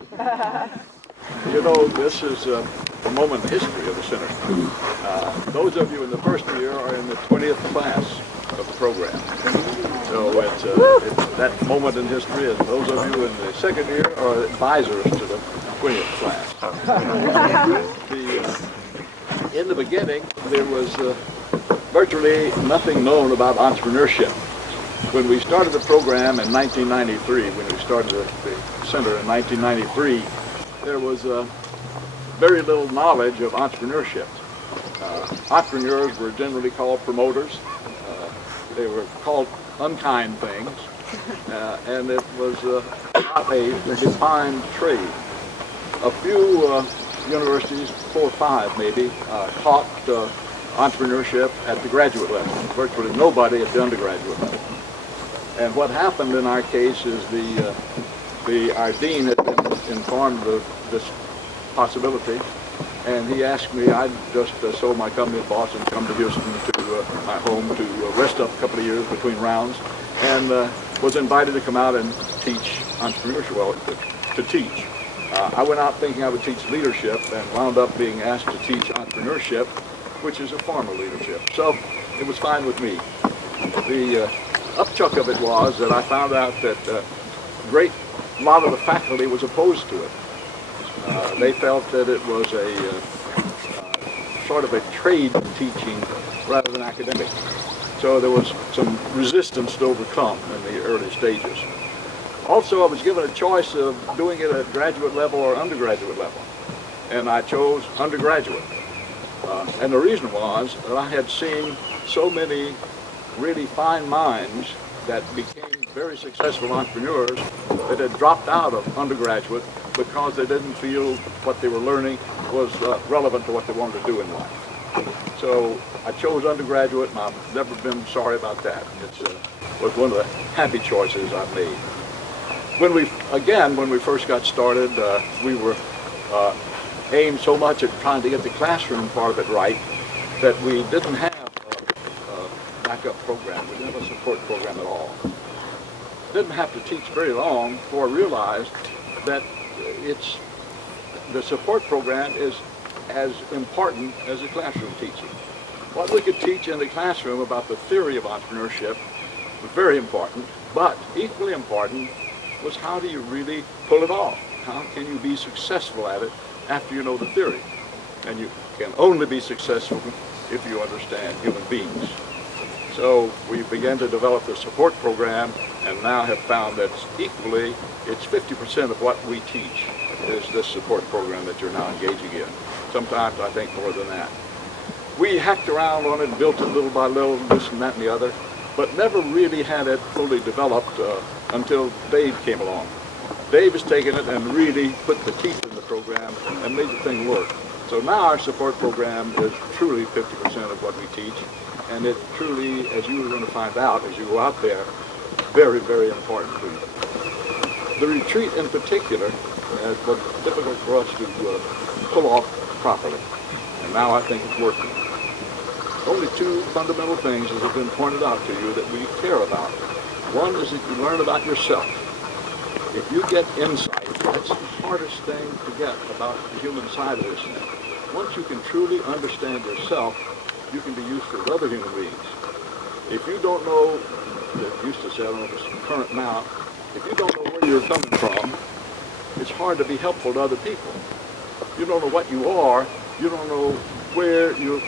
You know, this is a moment in history of the center. Those of you in the first year are in the 20th class of the program. So it's that moment in history, and those of you in the second year are advisors to the 20th class. In the beginning, there was virtually nothing known about entrepreneurship. When we started the program in 1993, when we started the center in 1993, there was very little knowledge of entrepreneurship. Entrepreneurs were generally called promoters. They were called unkind things, and it was not a defined trade. A few universities, 4 or 5 maybe, taught entrepreneurship at the graduate level. Virtually nobody at the undergraduate level. And what happened in our case is our dean had been informed of this possibility, and he asked me. I'd just sold my company in Boston, come to Houston to my home to rest up a couple of years between rounds, and was invited to come out and teach entrepreneurship, well, to teach. I went out thinking I would teach leadership and wound up being asked to teach entrepreneurship, which is a form of leadership. So it was fine with me. The upchuck of it was that I found out that a great lot of the faculty was opposed to it. They felt that it was a sort of a trade teaching rather than academic. So there was some resistance to overcome in the early stages. Also, I was given a choice of doing it at graduate level or undergraduate level, and I chose undergraduate. And the reason was that I had seen so many really fine minds that became very successful entrepreneurs that had dropped out of undergraduate because they didn't feel what they were learning was relevant to what they wanted to do in life. So I chose undergraduate, and I've never been sorry about that. It was one of the happy choices I've made. When we first got started, we were aimed so much at trying to get the classroom part of it right that we didn't have a backup program. We didn't have a support program at all. Didn't have to teach very long before I realized that the support program is as important as the classroom teaching. What we could teach in the classroom about the theory of entrepreneurship was very important, but equally important was how do you really pull it off? How can you be successful at it after you know the theory? And you can only be successful if you understand human beings. So we began to develop the support program, and now have found that it's 50% of what we teach is this support program that you're now engaging in. Sometimes I think more than that. We hacked around on it, built it little by little, this and that and the other, but never really had it fully developed until Dave came along. Dave has taken it and really put the teeth in the program and made the thing work. So now our support program is truly 50% of what we teach, and it truly, as you are going to find out as you go out there, very, very important to you. The retreat in particular was difficult for us to pull off properly, and now I think it's working. Only 2 fundamental things that have been pointed out to you that we care about. One is that you learn about yourself. If you get insight, that's the hardest thing to get about the human side of this thing. Once you can truly understand yourself, you can be useful to other human beings. If you don't know, they used to say, I don't know if it's current now, if you don't know where you're coming from, it's hard to be helpful to other people. You don't know what you are, you don't know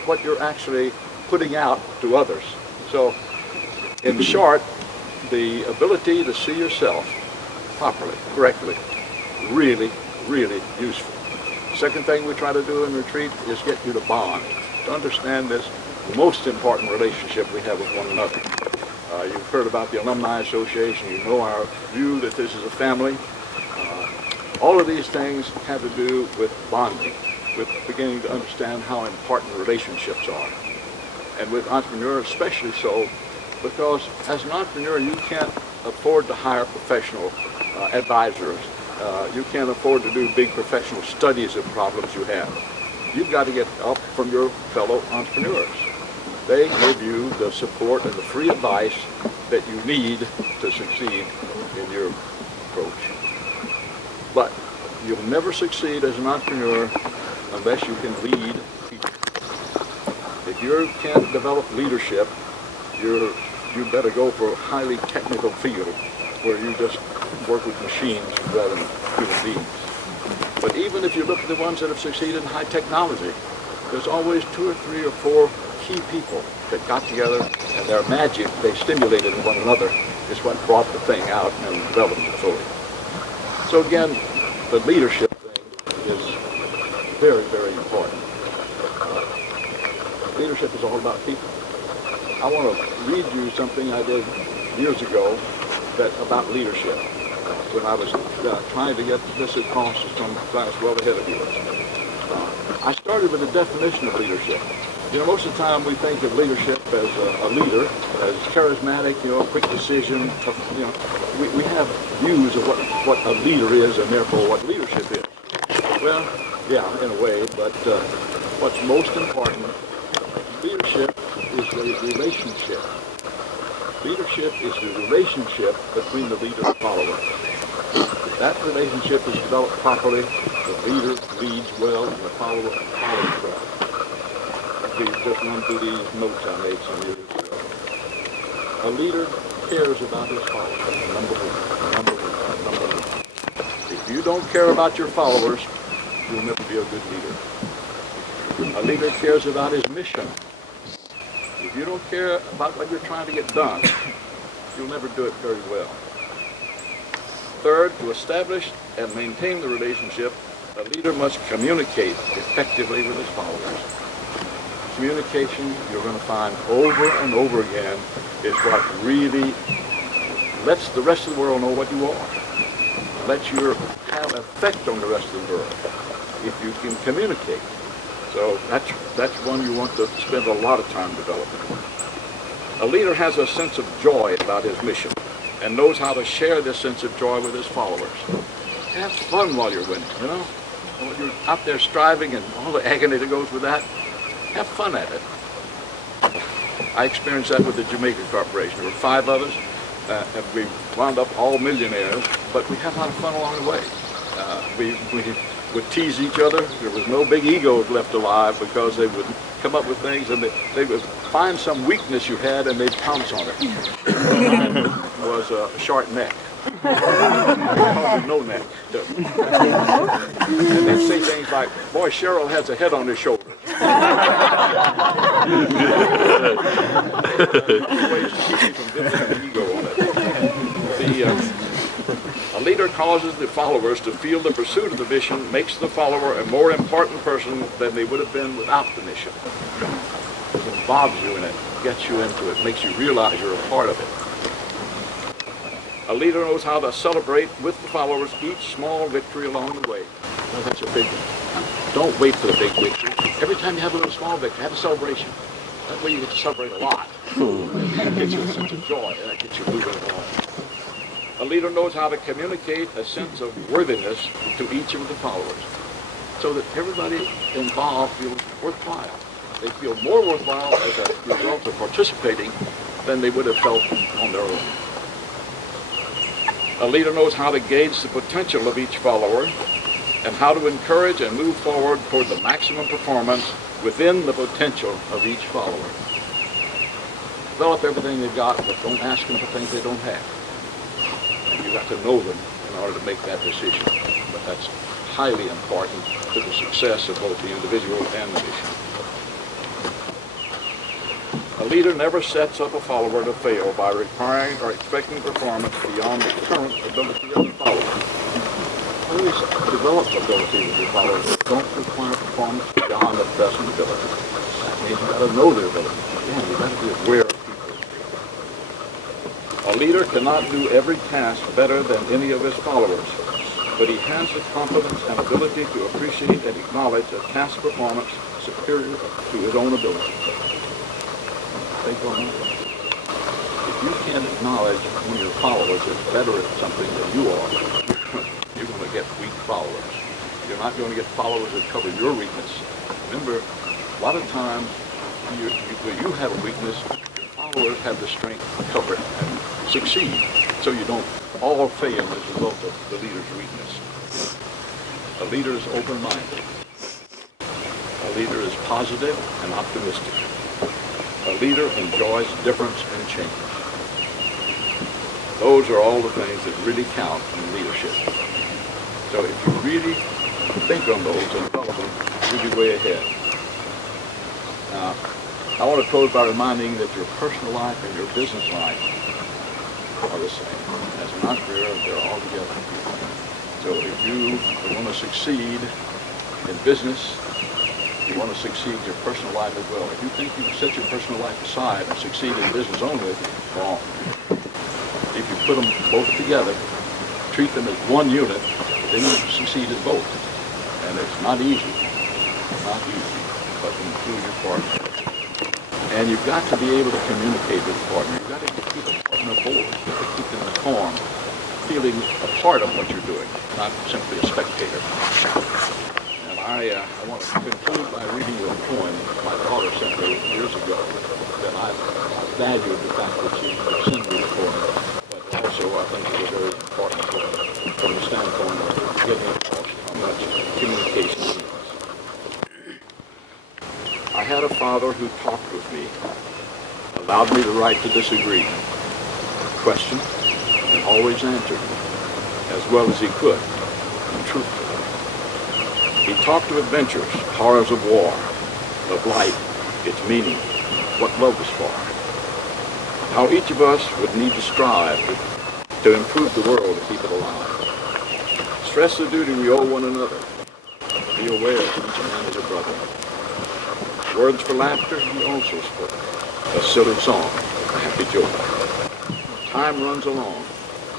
what you're actually putting out to others. So, in short, the ability to see yourself properly, correctly, really, really useful. Second thing we try to do in retreat is get you to bond, to understand this most important relationship we have with one another. You've heard about the Alumni Association, you know our view that this is a family. All of these things have to do with bonding, with beginning to understand how important relationships are. And with entrepreneurs especially so, because as an entrepreneur you can't afford to hire professional advisors. You can't afford to do big professional studies of problems you have. You've got to get help from your fellow entrepreneurs. They give you the support and the free advice that you need to succeed in your approach. But You'll never succeed as an entrepreneur unless you can lead people. If you can't develop leadership, you better go for a highly technical field where you just work with machines rather than human beings. But even if you look at the ones that have succeeded in high technology, there's always 2 or 3 or 4 key people that got together, and their magic they stimulated in one another is what brought the thing out and developed it fully. So again, the leadership thing is very, very important. Leadership is all about people. I want to read you something I did years ago about leadership when I was trying to get this across to some class well ahead of yours. I started with a definition of leadership. You know, most of the time we think of leadership as a leader, as charismatic, quick decision. We have views of what a leader is and therefore what leadership is. Well, yeah, in a way, but what's most important, leadership is a relationship. Leadership is the relationship between the leader and follower. If that relationship is developed properly, the leader leads well and the follower follows well. We just run through these notes I made some years ago. A leader cares about his followers. Number one. If you don't care about your followers, you'll never be a good leader. A leader cares about his mission. If you don't care about what you're trying to get done, you'll never do it very well. Third, to establish and maintain the relationship, a leader must communicate effectively with his followers. Communication, you're going to find over and over again, is what really lets the rest of the world know what you are. Lets you have effect on the rest of the world if you can communicate. So that's one you want to spend a lot of time developing. A leader has a sense of joy about his mission and knows how to share this sense of joy with his followers. Have fun while you're winning, When you're out there striving and all the agony that goes with that, have fun at it. I experienced that with the Jamaica Corporation. There were 5 of us, and we wound up all millionaires, but we had a lot of fun along the way. We would tease each other. There was no big egos left alive because they would come up with things and they would find some weakness you had and they'd pounce on it. Mine was a short neck. No neck. And they'd say things like, boy, Sherrill has a head on his shoulders. Ways to keep you from getting the ego on it. A leader causes the followers to feel the pursuit of the mission makes the follower a more important person than they would have been without the mission. It involves you in it, gets you into it, makes you realize you're a part of it. A leader knows how to celebrate with the followers each small victory along the way. Well, that's a big one. Don't wait for the big victory. Every time you have a little small victory, have a celebration. That way you get to celebrate a lot. That gets you a sense of joy, and that gets you moving along. A leader knows how to communicate a sense of worthiness to each of the followers so that everybody involved feels worthwhile. They feel more worthwhile as a result of participating than they would have felt on their own. A leader knows how to gauge the potential of each follower and how to encourage and move forward toward the maximum performance within the potential of each follower. Develop everything they've got, but don't ask them for things they don't have. You've got to know them in order to make that decision. But that's highly important to the success of both the individual and the mission. A leader never sets up a follower to fail by requiring or expecting performance beyond the current ability of the follower. Always develop ability with your followers. Don't require performance beyond the present ability. That means you've got to know their ability. Again, you've got to be aware of people. A leader cannot do every task better than any of his followers, but he has the competence and ability to appreciate and acknowledge a task performance superior to his own ability. Think on that. If you can't acknowledge one of your followers is better at something than you are, you're going to get weak followers. You're not going to get followers that cover your weakness. Remember, a lot of times where you have a weakness, your followers have the strength to cover it and succeed, so you don't all fail as a result of the leader's weakness. A leader is open-minded. A leader is positive and optimistic. A leader enjoys difference and change. Those are all the things that really count in leadership. So if you really think on those and develop them, you'll be way ahead. Now, I want to close by reminding that your personal life and your business life are the same. As an entrepreneur, they're all together. So if you want to succeed in business, you want to succeed in your personal life as well. If you think you can set your personal life aside and succeed in business only, wrong. If you put them both together, treat them as one unit, then you succeed in both. And it's not easy, but include your partner. And you've got to be able to communicate with the partner. You've got to keep the partner aboard. You've got to keep them informed, feeling a part of what you're doing, not simply a spectator. And I want to conclude by reading you a poem my daughter sent me years ago that I valued the fact that she sent me the poem, but also I think it was very important from the standpoint of getting across how much communication means. I had a father who talked with me, allowed me the right to disagree, questioned, and always answered as well as he could, and truthfully. He talked of adventures, horrors of war, of life, its meaning, what love was for, how each of us would need to strive to improve the world and keep it alive. Stress the duty we owe one another. Be aware that each man is a brother. Words for laughter he also spoke. A silly song, a happy joke. Time runs along.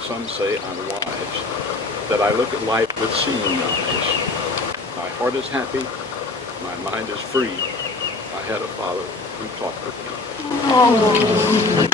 Some say I'm wise, that I look at life with seeing eyes. My heart is happy, my mind is free. I had a father who talked with me.